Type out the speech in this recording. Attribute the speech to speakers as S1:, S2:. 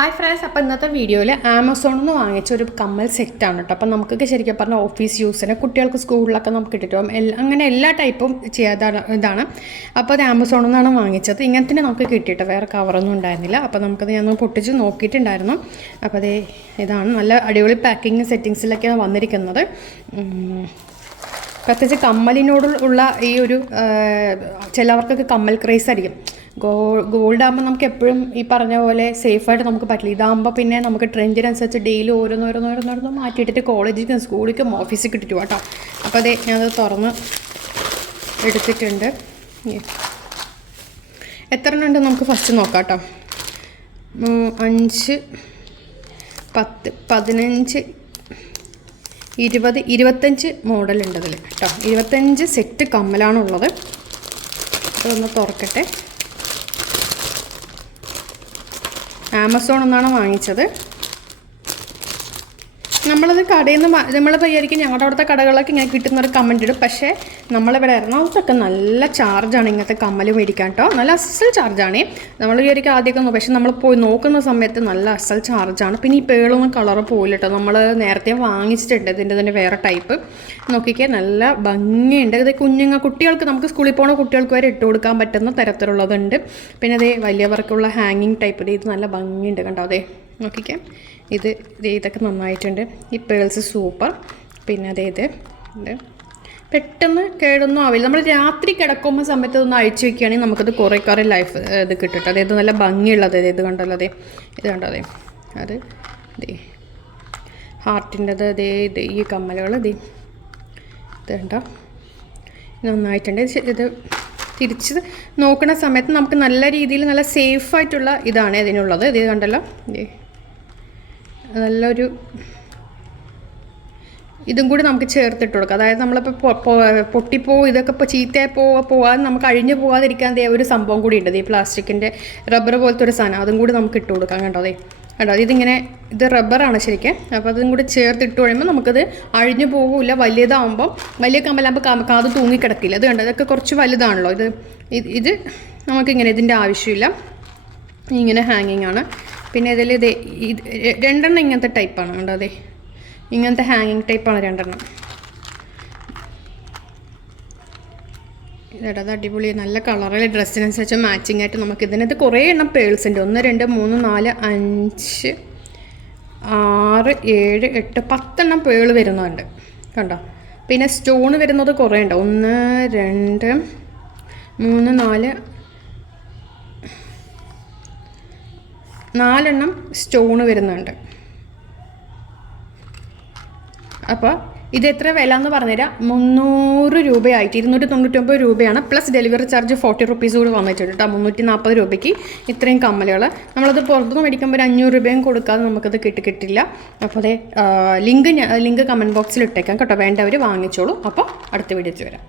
S1: Hi friends അപ്പോൾ ഇന്നത്തെ വീഡിയോയിൽ ആമസോണിൽ നിന്ന് വാങ്ങിച്ച ഒരു കമ്മൽ സെറ്റാണ് കേട്ടോ അപ്പോൾ നമുക്കൊക്കെ ശരിക്കും പറഞ്ഞാൽ ഓഫീസ് യൂസിന് കുട്ടികൾക്ക് സ്കൂളിലൊക്കെ നമുക്ക് ഇട്ടിട്ട് പോകും എല്ലാ അങ്ങനെ എല്ലാ ടൈപ്പും ചെയ്യാതാണ് ഇതാണ്. അപ്പോൾ അത് ആമസോണിൽ നിന്നാണ് വാങ്ങിച്ചത്. ഇങ്ങനെ തന്നെ നമുക്ക് കിട്ടിയിട്ട് വേറെ കവറൊന്നും ഉണ്ടായിരുന്നില്ല. അപ്പോൾ നമുക്കത് ഞാൻ പൊട്ടിച്ച് നോക്കിയിട്ടുണ്ടായിരുന്നു. അപ്പോൾ അതേ ഇതാണ്. നല്ല അടിപൊളി പാക്കിങ് സെറ്റിങ്സിലൊക്കെയാണ് വന്നിരിക്കുന്നത്. പ്രത്യേകിച്ച് കമ്മലിനോടുള്ള ഈ ഒരു ചിലവർക്കൊക്കെ കമ്മൽ ക്രേസ് ആയിരിക്കും. ഗോ ഗോൾഡ് ആകുമ്പോൾ നമുക്ക് എപ്പോഴും ഈ പറഞ്ഞ പോലെ സേഫായിട്ട് നമുക്ക് പറ്റില്ല. ഇതാകുമ്പോൾ പിന്നെ നമുക്ക് ട്രെൻഡിനനുസരിച്ച് ഡെയിലി ഓരോന്നോരോന്നോരോന്നോരോന്ന് മാറ്റിയിട്ടിട്ട് കോളേജിലേക്കും സ്കൂളിലേക്കും ഓഫീസിൽ കിട്ടിട്ടു കേട്ടോ അപ്പോൾ അതെ ഞാനത് തുറന്ന് എടുത്തിട്ടുണ്ട്. എത്ര എണ്ണം ഉണ്ട് നമുക്ക് ഫസ്റ്റ് നോക്കാം കേട്ടോ അഞ്ച് പത്ത് പതിനഞ്ച് ഇരുപത് ഇരുപത്തഞ്ച് മോഡലുണ്ട് അതിൽ കേട്ടോ. ഇരുപത്തഞ്ച് സെറ്റ് കമ്മലാണുള്ളത്. അതൊന്ന് തുറക്കട്ടെ. ആമസോൺ എന്നാണ് വാങ്ങിച്ചത്. നമ്മളത് കടയിൽ നിന്ന് നമ്മൾ വിചാരിക്കും ഞങ്ങളുടെ അവിടുത്തെ കടകളിലൊക്കെ ഇങ്ങനെ കിട്ടുന്ന ഒരു കമന്റ് ഇടും. പക്ഷേ നമ്മളിവിടെ എറണാകുളത്തൊക്കെ നല്ല ചാർജാണ് ഇങ്ങനത്തെ കമ്മൽ മേടിക്കാൻ കേട്ടോ നല്ല അസൽ ചാർജാണ് നമ്മൾ വിചാരിക്കും ആദ്യമൊക്കെ പക്ഷേ നമ്മൾ പോയി നോക്കുന്ന സമയത്ത് നല്ല അസൽ ചാർജാണ് പിന്നെ ഈ പേളൊന്നും കളറ് പോയില്ല കേട്ടോ നമ്മൾ നേരത്തെ വാങ്ങിച്ചിട്ടുണ്ട്. ഇതിന്റെ തന്നെ വേറെ ടൈപ്പ് നോക്കിക്കേ നല്ല ഭംഗിയുണ്ട്. ഇത് കുഞ്ഞുങ്ങൾ കുട്ടികൾക്ക് നമുക്ക് സ്കൂളിൽ പോകുന്ന കുട്ടികൾക്ക് വരെ ഇട്ട് കൊടുക്കാൻ പറ്റുന്ന തരത്തിലുള്ളതുണ്ട്. പിന്നെ അതേ വലിയവർക്കുള്ള ഹാങ്ങിങ് ടൈപ്പ് ഇത് നല്ല ഭംഗിയുണ്ട് കണ്ടോ? അതെ നോക്കിക്കേ. ഇത് ഇതൊക്കെ നന്നായിട്ടുണ്ട്. ഈ പേൾസ് സൂപ്പർ പിന്നെ അതേ ഇത് ഇത് പെട്ടെന്ന് കേടൊന്നും ആവില്ല. നമ്മൾ രാത്രി കിടക്കുമ്പോൾ സമയത്ത് ഒന്ന് അഴിച്ചു വെക്കുകയാണെങ്കിൽ നമുക്കത് കുറേ കുറേ ലൈഫ് ഇത് കിട്ടും അതായത് നല്ല ഭംഗിയുള്ളത്. ഇത് കണ്ടല്ലോ അതെ ഇത് കണ്ടോ അതെ ദേ. ഹാർട്ടിന്റെത് അതേ ഇത് ഈ കമ്മലുകൾ ദേ. ഇത് കണ്ടോ? നന്നായിട്ടുണ്ട്. ഇത് തിരിച്ച് നോക്കുന്ന സമയത്ത് നമുക്ക് നല്ല രീതിയിൽ നല്ല സേഫായിട്ടുള്ള ഇതാണ് ഇതിനുള്ളത്. ഇത് കണ്ടല്ലോ? ദേ. നല്ലൊരു ഇതും കൂടി നമുക്ക് ചേർത്തിട്ട് കൊടുക്കാം. അതായത് നമ്മളിപ്പോൾ പൊട്ടിപ്പോ ഇതൊക്കെ ഇപ്പോൾ ചീത്തയായി പോവാ പോവാതെ നമുക്ക് അഴിഞ്ഞു പോകാതിരിക്കാൻ ദേ ഒരു സംഭവം കൂടി ഉണ്ട്. ഈ പ്ലാസ്റ്റിക്കിന്റെ റബ്ബർ പോലത്തെ ഒരു സാധനം. അതും കൂടി നമുക്ക് ഇട്ട് കൊടുക്കാം കേട്ടോ അതെ കേട്ടോ ഇതിങ്ങനെ ഇത് റബ്ബറാണ് ശരിക്കും. അപ്പോൾ അതും കൂടി ചേർത്തിട്ട് കഴിയുമ്പോൾ നമുക്കത് അഴിഞ്ഞു പോകില്ല വലിയതാകുമ്പോൾ വലിയ കമ്മലാകുമ്പോൾ കാ- കാത് തൂങ്ങിക്കിടക്കില്ല. അത് കണ്ടോ? ഇതൊക്കെ കുറച്ച് വലുതാണല്ലോ. ഇത് ഇത് നമുക്കിങ്ങനെ ഇതിന്റെ ആവശ്യമില്ല. ഇങ്ങനെ ഹാങ്ങിങ് ആണ്. പിന്നെ ഇതിൽ ഇത് രണ്ടെണ്ണം ഇങ്ങനത്തെ ടൈപ്പാണ് കണ്ടോ അതെ. ഇങ്ങനത്തെ ഹാങ്ങിങ് ടൈപ്പാണ് രണ്ടെണ്ണം. ഇതാ അത് അടിപൊളി. നല്ല കളറിൽ ഡ്രസ്സിനനുസരിച്ച് മാച്ചിങ് ആയിട്ട് നമുക്ക് ഇതിനകത്ത് കുറേ എണ്ണം പേൾസ് ഉണ്ട്. ഒന്ന് രണ്ട് മൂന്ന് നാല് അഞ്ച് ആറ് ഏഴ് എട്ട് പത്തെണ്ണം പേൾ വരുന്നുണ്ട്. കണ്ടോ? പിന്നെ സ്റ്റോൺ വരുന്നത് കുറേ ഉണ്ട്. ഒന്ന് രണ്ട് മൂന്ന് നാല് നാലെണ്ണം സ്റ്റോൺ വരുന്നുണ്ട്. അപ്പോൾ ഇത് എത്ര വില എന്ന് പറഞ്ഞുതരാം. മുന്നൂറ് രൂപയായിട്ട് ഇരുന്നൂറ്റി തൊണ്ണൂറ്റൊമ്പത് രൂപയാണ്. Plus delivery charge forty rupees കൂടി വന്നിട്ടുണ്ട് കേട്ടോ മുന്നൂറ്റി നാൽപ്പത് രൂപയ്ക്ക് ഇത്രയും കമ്മലുകൾ. നമ്മളത് പുറത്തുനിന്ന് മേടിക്കുമ്പോൾ ഒരു അഞ്ഞൂറ് രൂപയും കൊടുക്കാതെ നമുക്കത് കിട്ടി കിട്ടില്ല. അപ്പോൾ ലിങ്ക് ലിങ്ക് കമന്റ് ബോക്സിൽ ഇട്ടേക്കാം കേട്ടോ. വേണ്ടവർ വാങ്ങിച്ചോളൂ. അപ്പോൾ അടുത്ത വീഡിയോ വരാം.